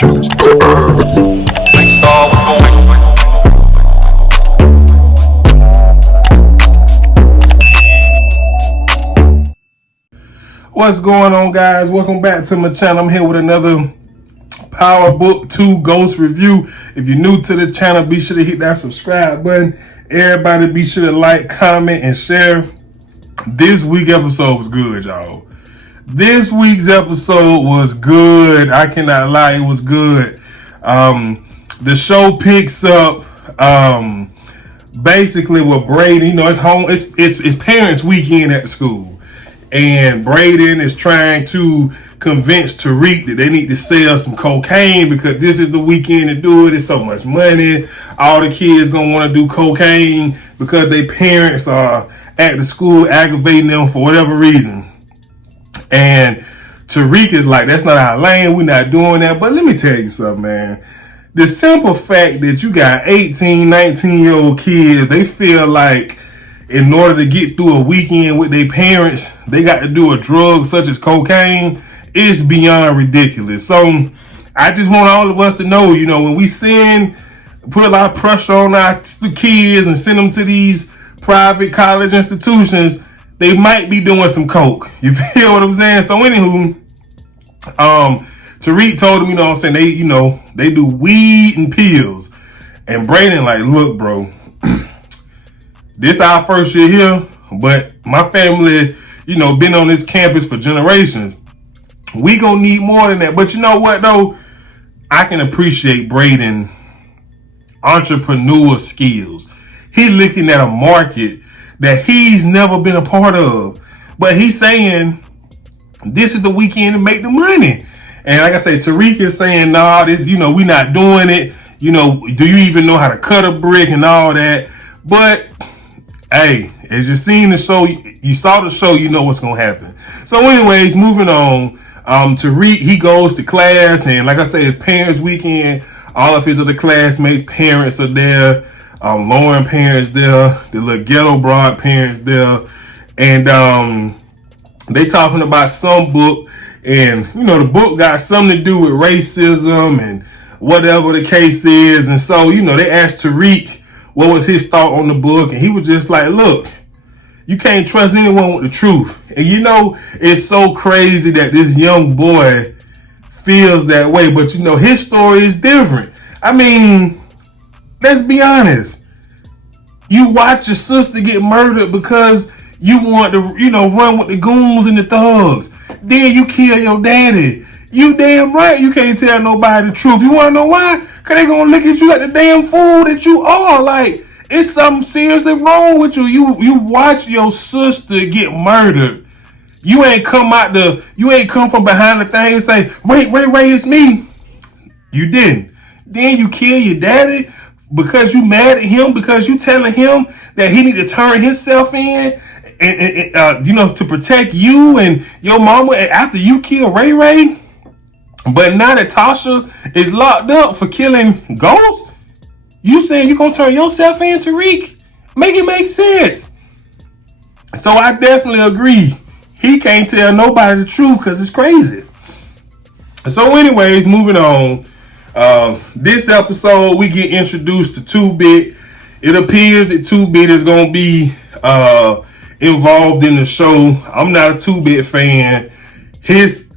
What's going on, guys? Welcome back to my channel. I'm here with another Power Book 2 Ghost review. If you're new to the channel, be sure to hit that subscribe button. Everybody be sure to like, comment, and share. This week's episode was good, y'all. This week's episode was good. I cannot lie, it was good. The show picks up basically with Braden. You know, it's parents' weekend at the school. And Braden is trying to convince Tariq that they need to sell some cocaine because this is the weekend to do it. It's so much money. All the kids gonna want to do cocaine because their parents are at the school aggravating them for whatever reason. And Tariq is like, that's not our lane. We're not doing that. But let me tell you something, man. The simple fact that you got 18, 19-year-old kids, they feel like in order to get through a weekend with their parents, they got to do a drug such as cocaine. It's beyond ridiculous. So I just want all of us to know, you know, when we put a lot of pressure on our kids and send them to these private college institutions, they might be doing some coke. You feel what I'm saying? So anywho, Tariq told him, you know what I'm saying, they do weed and pills. And Braden like, look, bro, this our first year here, but my family, been on this campus for generations. We gonna need more than that. But you know what though? I can appreciate Braden entrepreneur skills. He looking at a market that he's never been a part of. But he's saying this is the weekend to make the money. And like I say, Tariq is saying, nah, this, we not doing it. Do you even know how to cut a brick and all that? But hey, as you seen the show, you saw the show, you know what's gonna happen. So anyways, moving on, Tariq, he goes to class, and like I say, it's parents' weekend. All of his other classmates' parents are there. Lauren parents there, the little ghetto broad parents there, and they talking about some book, and the book got something to do with racism and whatever the case is. And so they asked Tariq what was his thought on the book, and he was just like, look, you can't trust anyone with the truth. And it's so crazy that this young boy feels that way, but his story is different. I mean, let's be honest. You watch your sister get murdered because you want to, run with the goons and the thugs. Then you kill your daddy. You damn right you can't tell nobody the truth. You want to know why? Because they going to look at you like the damn fool that you are. Like, it's something seriously wrong with you. You watch your sister get murdered. You ain't come from behind the thing and say, wait, it's me. You didn't. Then you kill your daddy because you mad at him, because you telling him that he need to turn himself in and to protect you and your mama after you kill Ray. But now that Tasha is locked up for killing ghosts, you saying you gonna turn yourself in, Tariq? Make it make sense. So I definitely agree. He can't tell nobody the truth because it's crazy. So anyways, moving on. This episode, we get introduced to 2-Bit. It appears that 2-Bit is going to be involved in the show. I'm not a 2-Bit fan. His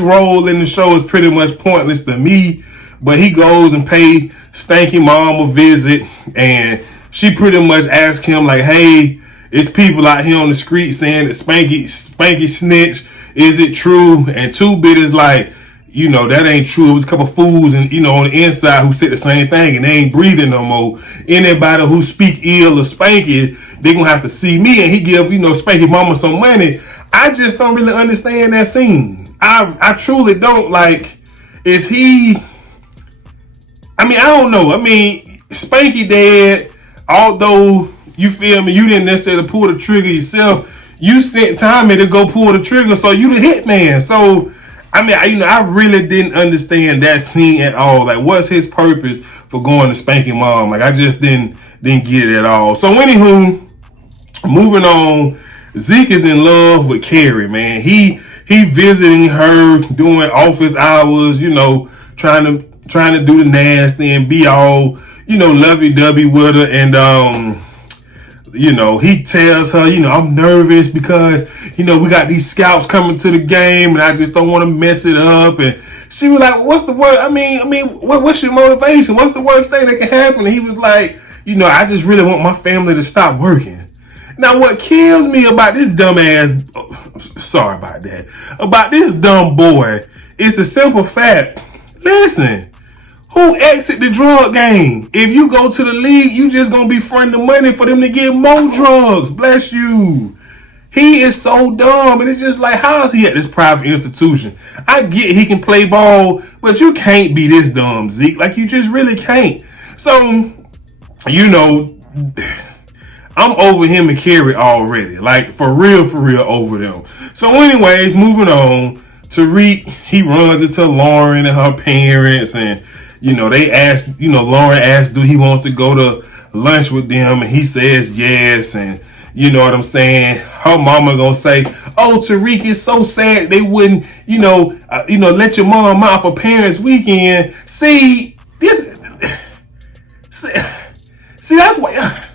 role in the show is pretty much pointless to me, but he goes and pay Stanky Mom a visit, and she pretty much asks him like, hey, it's people out here on the street saying that Spanky snitch. Is it true? And 2-Bit is like, that ain't true. It was a couple fools and, on the inside who said the same thing, and they ain't breathing no more. Anybody who speak ill of Spanky, they gonna have to see me. And he give, Spanky Mama some money. I just don't really understand that scene. I truly don't. Like, is he... I don't know. Spanky dead, although, you feel me, you didn't necessarily pull the trigger yourself. You sent Tommy to go pull the trigger, so you the hitman. So, I really didn't understand that scene at all. Like, what's his purpose for going to Spanky Mom? Like, I just didn't get it at all. So, anywho, moving on, Zeke is in love with Carrie, man. He he visiting her doing office hours, trying to do the nasty and be all, lovey-dovey with her. And, he tells her, I'm nervous because, we got these scouts coming to the game and I just don't want to mess it up. And she was like, what's the worst? What's your motivation? What's the worst thing that can happen? And he was like, I just really want my family to stop working. Now, what kills me about this about this dumb boy, is a simple fact. Listen, who exit the drug game? If you go to the league, you just gonna be fronting the money for them to get more drugs. Bless you. He is so dumb, and it's just like, how is he at this private institution? I get he can play ball, but you can't be this dumb, Zeke. Like, you just really can't. So, I'm over him and Carrie already. Like, for real over them. So anyways, moving on. Tariq, he runs into Lauren and her parents. And, they asked, Lauren asked, do he wants to go to lunch with them? And he says yes. And, you know what I'm saying? Her mama gonna say, oh, Tariq is so sad they wouldn't, let your mom out for parents weekend. See, that's why...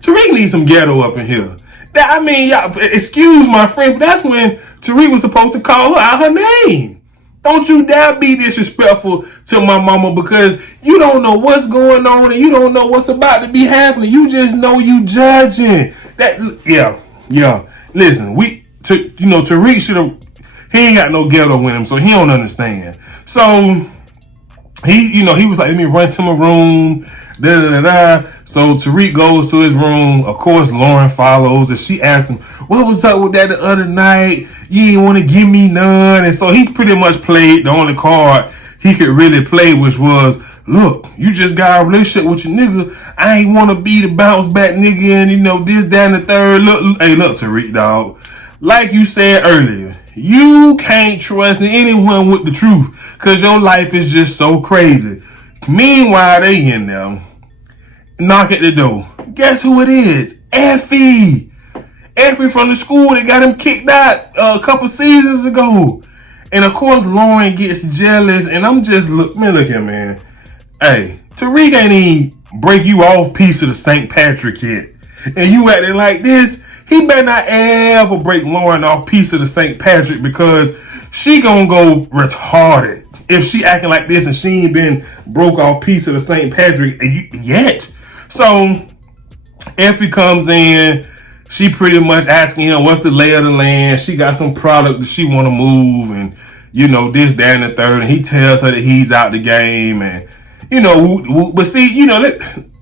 Tariq needs some ghetto up in here. Y'all, excuse my friend, but that's when Tariq was supposed to call her out her name. Don't you dare be disrespectful to my mama, because you don't know what's going on and you don't know what's about to be happening. You just know you judging. Listen, Tariq should have. He ain't got no ghetto with him, so he don't understand. So he was like, let me run to my room. So Tariq goes to his room. Of course, Lauren follows, and she asked him, what was up with that the other night? You didn't want to give me none. And so he pretty much played the only card he could really play, which was, look, you just got a relationship with your nigga. I ain't want to be the bounce back nigga and, this, that, and the third. Look, Tariq, dog. Like you said earlier, you can't trust anyone with the truth, because your life is just so crazy. Meanwhile, they in there, knock at the door. Guess who it is? Effie from the school that got him kicked out a couple seasons ago. And of course, Lauren gets jealous. And I'm just, look here, man. Hey, Tariq ain't even break you off piece of the St. Patrick yet. And you acting like this. He better not ever break Lauren off piece of the St. Patrick, because she gonna go retarded if she acting like this and she ain't been broke off piece of the St. Patrick yet. So Effie comes in. She pretty much asking him what's the lay of the land. She got some product that she want to move, and this, that, and the third. And he tells her that he's out the game, and but see,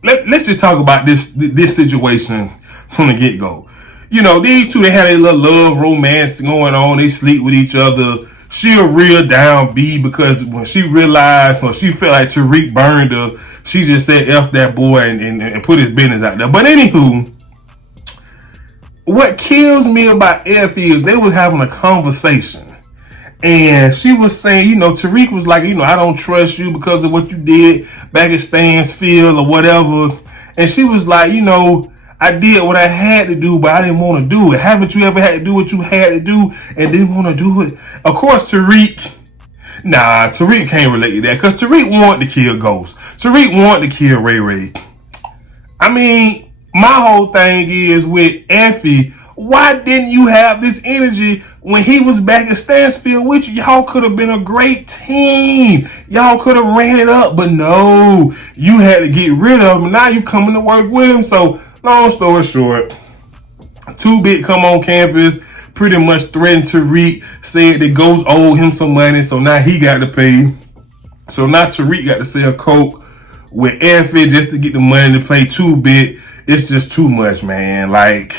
let's just talk about this situation from the get go. These two, they had a little love romance going on. They sleep with each other. She a real down B, because when she realized, or she felt like Tariq burned her, she just said F that boy and put his business out there. But anywho, what kills me about Effie is they was having a conversation. And she was saying, Tariq was like, I don't trust you because of what you did back at Stansfield or whatever. And she was like, I did what I had to do, but I didn't want to do it. Haven't you ever had to do what you had to do and didn't want to do it? Of course, Tariq can't relate to that, because Tariq wanted to kill Ghost. Tariq wanted to kill Ray Ray. My whole thing is with Effie, why didn't you have this energy when he was back at Stansfield with you? Y'all could have been a great team. Y'all could have ran it up, but no, you had to get rid of him. Now you coming to work with him. So long story short, 2-Bit come on campus, pretty much threatened Tariq, said that Ghost owed him some money, so now he got to pay. So now Tariq got to sell coke with Effie just to get the money to play 2-Bit. It's just too much, man. Like,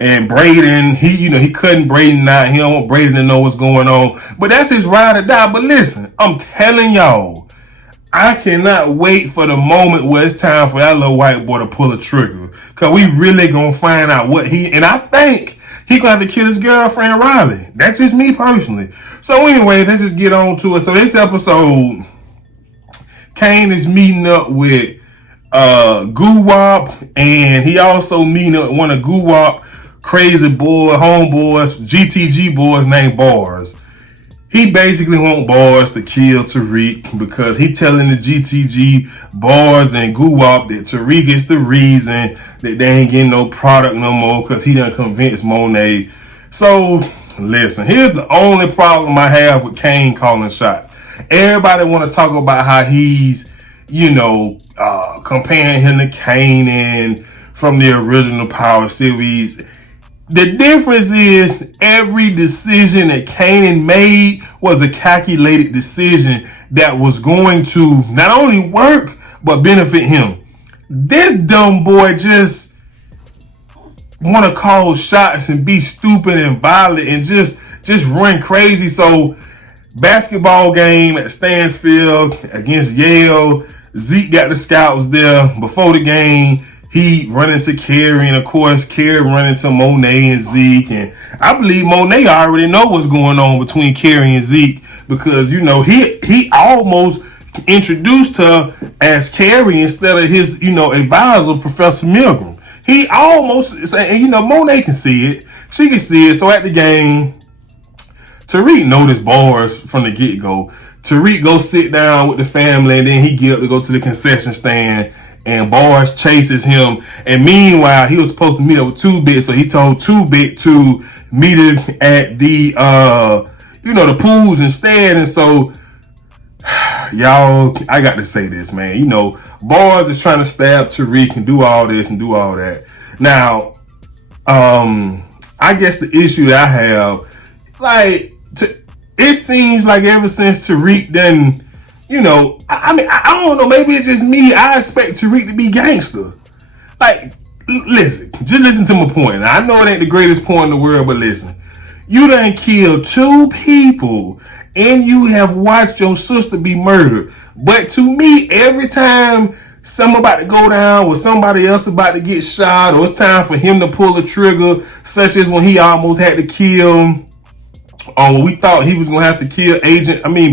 and Braden, he cutting Braden out. He don't want Braden to know what's going on. But that's his ride or die. But listen, I'm telling y'all, I cannot wait for the moment where it's time for that little white boy to pull a trigger. Because we really going to find out what and I think he going to have to kill his girlfriend, Riley. That's just me personally. So anyway, let's just get on to it. So this episode, Kane is meeting up with Guwap, and he also meeting up one of Guwap crazy boy, homeboys, GTG boys named Bars. He basically want Bars to kill Tariq because he telling the GTG Bars and Guwap that Tariq is the reason that they ain't getting no product no more because he done convinced Monet. So listen, here's the only problem I have with Kane calling shots. Everybody want to talk about how he's, comparing him to Kanan from the original Power series. The difference is every decision that Kanan made was a calculated decision that was going to not only work, but benefit him. This dumb boy just want to call shots and be stupid and violent and just run crazy. So basketball game at Stansfield against Yale, Zeke got the scouts there before the game. He run into Kerry, and of course, Kerry run into Monet and Zeke. And I believe Monet already know what's going on between Kerry and Zeke because, he almost introduced her as Kerry instead of his, advisor, Professor Milgram. He almost, and Monet can see it. She can see it. So at the game, Tariq noticed Bars from the get-go. Tariq go sit down with the family, and then he get up to go to the concession stand. And Bars chases him. And meanwhile, he was supposed to meet up with 2-Bit. So he told 2-Bit to meet him at the, the pools instead. And so, y'all, I got to say this, man. Bars is trying to stab Tariq and do all this and do all that. Now, I guess the issue that I have, it seems like ever since Tariq done, I don't know, maybe it's just me. I expect Tariq to be gangster. Just listen to my point. Now, I know it ain't the greatest point in the world, but listen. You done killed 2 people and you have watched your sister be murdered. But to me, every time something about to go down or somebody else about to get shot or it's time for him to pull the trigger, such as when he almost had to kill, when we thought he was going to have to kill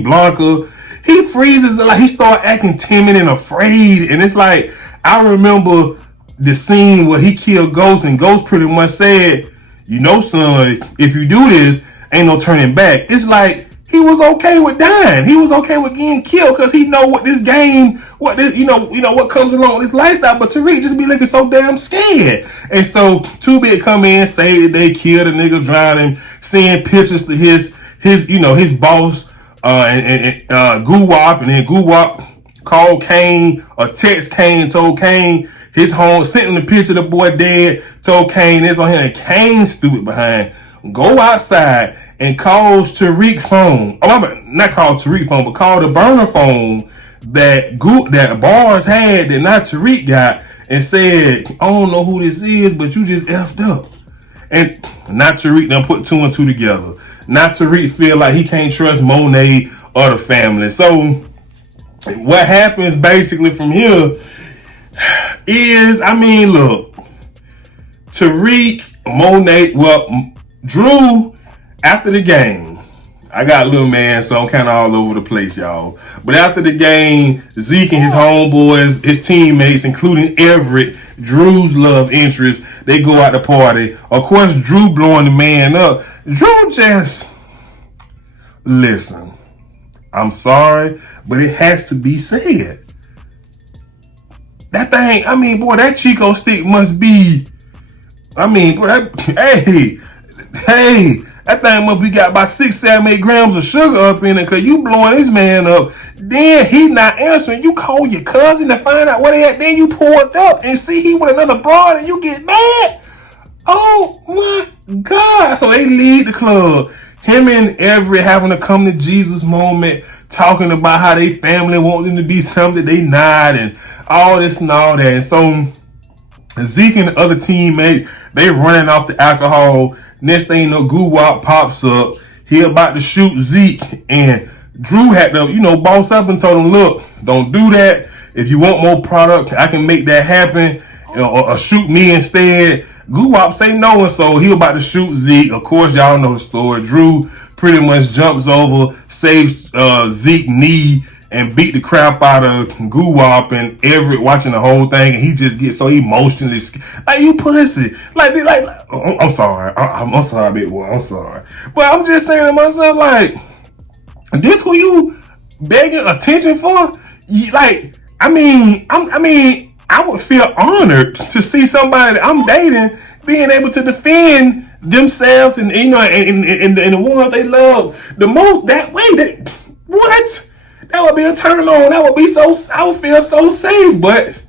Blanca, he freezes, he start acting timid and afraid. And it's like, I remember the scene where he killed Ghost, and Ghost pretty much said, son, if you do this, ain't no turning back. It's like, he was okay with dying. He was okay with getting killed because he know what this game, what comes along with this lifestyle. But Tariq just be looking so damn scared. And so 2-Bit come in, say that they killed a nigga, drown him, seeing pictures to his boss, and Guwap, and then Guwap called Kane or text Kane, told Kane his home, sent him the picture of the boy dead, told Kane this on him, and Kane stupid behind. Go outside and calls Tariq phone. Not call Tariq phone, but call the burner phone that Bars had that not Tariq got, and said, I don't know who this is, but you just effed up. And not Tariq done put 2 and 2 together. Not Tariq feel like he can't trust Monet or the family. So what happens basically from here is, look, Tariq, Monet, Drew, after the game, I got a little man, so I'm kind of all over the place, y'all. But after the game, Zeke and his homeboys, his teammates, including Everett, Drew's love interest, they go out to party. Of course, Drew blowing the man up. Drew just, listen, I'm sorry, but it has to be said. That thing, that Chico stick must be, that thing must be got about 6, 7, 8 grams of sugar up in it, because you blowing this man up. Then he not answering. You call your cousin to find out where they at. Then you pulled up and see he with another broad and you get mad. Oh my God. So they leave the club. Him and Everett having a come to Jesus moment, talking about how they family want them to be something they not, and all this and all that. And so Zeke and the other teammates, they running off the alcohol. Next thing you know, Guwap pops up. He about to shoot Zeke, and Drew had to, boss up and told him, look, don't do that. If you want more product, I can make that happen, or shoot me instead. Guwap say no, and so he about to shoot Zeke. Of course, y'all know the story. Drew pretty much jumps over, saves Zeke's knee, and beat the crap out of Guwop and Everett watching the whole thing, and he just gets so emotionally like, you pussy, I'm sorry, I'm sorry, big boy, I'm sorry, but I'm just saying to myself, like, this who you begging attention for? Like, I mean, I would feel honored to see somebody that I'm dating being able to defend themselves and and the ones they love the most that way. That what? That would be a turn on. That would be so. I would feel so safe. But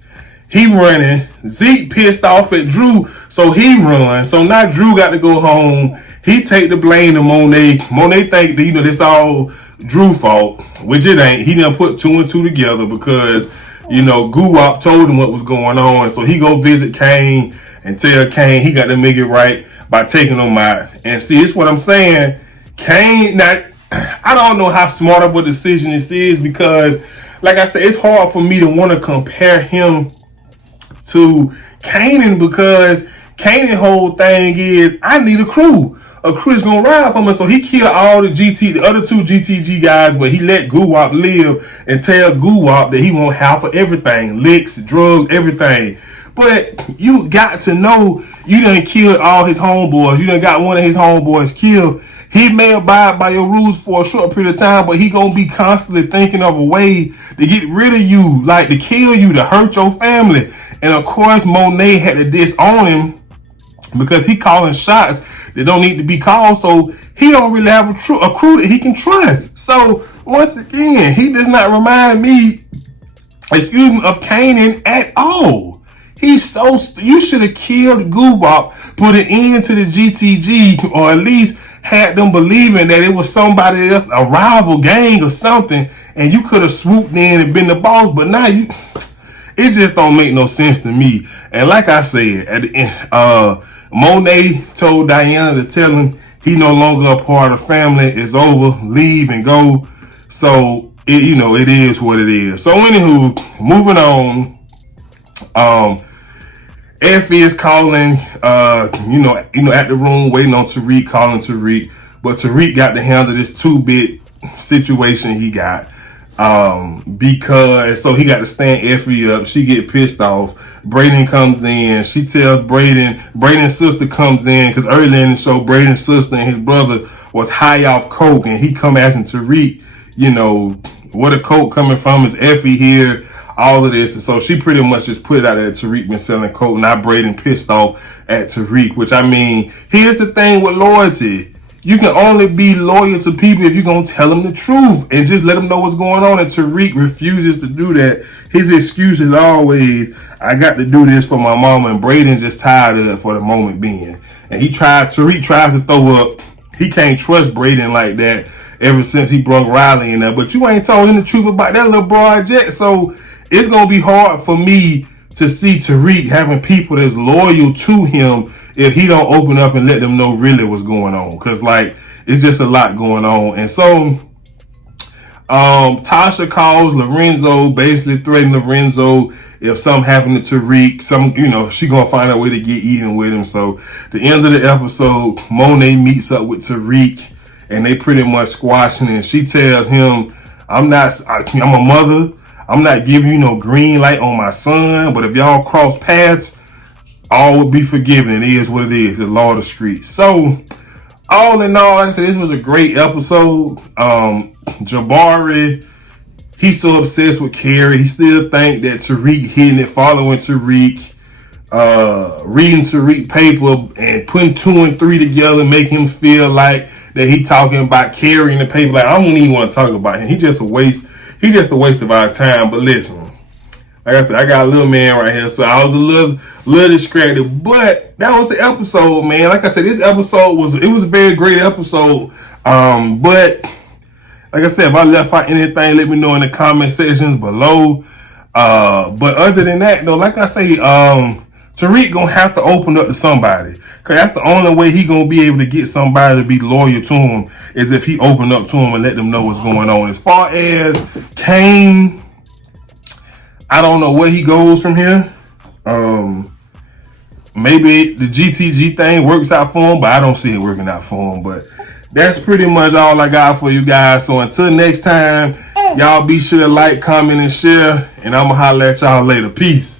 he running. Zeke pissed off at Drew, so he runs. So now Drew got to go home. He take the blame to Monet. Monet think that this all Drew fault, which it ain't. He didn't put 2 and 2 together because Guwop told him what was going on. So he go visit Kane and tell Kane he got to make it right by taking him out. And see, it's what I'm saying. Kane, now, I don't know how smart of a decision this is because, like I said, it's hard for me to want to compare him to Kanan because Kanan's whole thing is, I need a crew. A crew is going to ride for me. So he killed all the other 2 GTG guys, but he let Guwop live and tell Guwop that he won't have for everything. Licks, drugs, everything. But you got to know you done killed all his homeboys. You done got one of his homeboys killed. He may abide by your rules for a short period of time, but he gonna be constantly thinking of a way to get rid of you, like to kill you, to hurt your family. And of course, Monet had to disown him because he calling shots that don't need to be called. So he don't really have a crew that he can trust. So once again, he does not remind me, of Kanan at all. He's so you should have killed Guwop, put an end to the GTG, or at least had them believing that it was somebody else, a rival gang or something, and you could have swooped in and been the boss. But now it just don't make no sense to me. And like I said, at the end, Monet told Diana to tell him he no longer a part of the family. It's over, leave and go. So it is what it is. So anywho, moving on. Effie is calling, at the room, waiting on Tariq, calling Tariq. But Tariq got to handle this 2-bit situation he got. Because, so he got to stand Effie up. She get pissed off. Braden comes in. She tells Braden's sister comes in, because earlier in the show, Braden's sister and his brother was high off coke. And he come asking Tariq, where the coke coming from? Is Effie here? All of this. And so she pretty much just put it out that Tariq been selling coke. Now Braden pissed off at Tariq, which, I mean, here's the thing with loyalty. You can only be loyal to people if you're going to tell them the truth and just let them know what's going on. And Tariq refuses to do that. His excuse is always, I got to do this for my mama, and Braden just tired of it for the moment being. And Tariq tries to throw up. He can't trust Braden like that ever since he brung Riley in there. But you ain't told him the truth about that little broad yet. So it's going to be hard for me to see Tariq having people that's loyal to him if he don't open up and let them know really what's going on. Because, it's just a lot going on. And so, Tasha calls Lorenzo, basically threatening Lorenzo if something happened to Tariq. She going to find a way to get even with him. So, the end of the episode, Monet meets up with Tariq, and they pretty much squashing it. And she tells him, I'm a mother. I'm not giving you no green light on my son, but if y'all cross paths, all will be forgiven. It is what it is, the law of the streets. So, all in all, like I said, this was a great episode. Jabari, he's so obsessed with Carrie. He still think that Tariq hitting it, following Tariq, reading Tariq paper and putting 2 and 3 together, make him feel like that he talking about Carrie in the paper. Like, I don't even want to talk about him. He just a waste of our time. But listen, like I said, I got a little man right here, so I was a little distracted. But that was the episode, man. Like I said, this episode was a very great episode. But like I said, if I left out anything, let me know in the comment sections below. But other than that, though, like I say, Tariq gonna have to open up to somebody, because that's the only way he gonna be able to get somebody to be loyal to him, is if he open up to him and let them know what's going on. As far as Kane, I don't know where he goes from here. Maybe the GTG thing works out for him, but I don't see it working out for him. But that's pretty much all I got for you guys. So until next time, Y'all be sure to like, comment, and share. And I'm going to holler at y'all later. Peace.